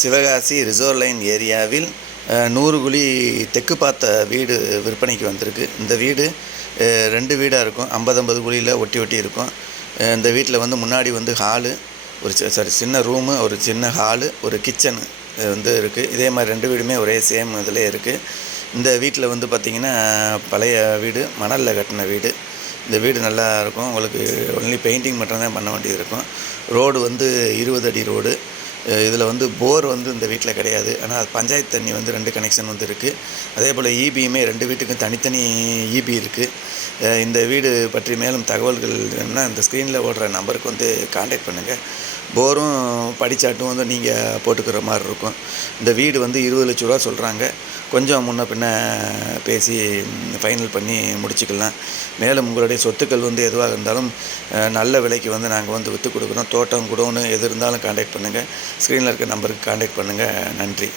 Sivakasi reserve line ஏரியாவில் 100 குழி தெற்கு பார்த்த வீடு விற்பனைக்கு வந்திருக்கு. இந்த வீடு 2 வீடாக இருக்கும். 50 குழியில் ஒட்டி ஒட்டி இருக்கும். இந்த வீட்டில் வந்து முன்னாடி வந்து ஹாலு, ஒரு சின்ன ரூமு, ஒரு சின்ன ஹாலு, ஒரு கிச்சனு வந்து இருக்குது. இதே மாதிரி 2 வீடுமே ஒரே சேம் இதில் இருக்குது. இந்த வீட்டில் வந்து பார்த்திங்கன்னா பழைய வீடு, மணலில் கட்டின வீடு. இந்த வீடு நல்லா இருக்கும். உங்களுக்கு ஒன்லி பெயிண்டிங் மட்டும்தான் பண்ண வேண்டியது இருக்கும். ரோடு வந்து 20 அடி ரோடு. இதில் வந்து போர் வந்து இந்த வீட்டில் கிடையாது. ஆனால் பஞ்சாயத்து தண்ணி வந்து 2 கனெக்ஷன் வந்து இருக்குது. அதே போல் ஈபியுமே 2 வீட்டுக்கும் தனித்தனி ஈபி இருக்குது. இந்த வீடு பற்றி மேலும் தகவல்கள் வேணும்னா இந்த ஸ்க்ரீனில் ஓடுற நம்பருக்கு வந்து கான்டாக்ட் பண்ணுங்கள். போரும் படிச்சாட்டும் வந்து நீங்கள் போட்டுக்கிற மாதிரி இருக்கும். இந்த வீடு வந்து 20 லட்ச ரூபா சொல்கிறாங்க. கொஞ்சம் முன்ன பின்ன பேசி ஃபைனல் பண்ணி முடிச்சுக்கலாம். மேலும் உங்களுடைய சொத்துக்கள் வந்து எதுவாக இருந்தாலும் நல்ல விலைக்கு வந்து நாங்கள் வந்து விற்று கொடுக்குறோம். தோட்டம் குடோனு எது இருந்தாலும் கான்டாக்ட் பண்ணுங்கள். ஸ்க்ரீனில் இருக்க நம்பருக்கு கான்டாக்ட் பண்ணுங்கள். நன்றி.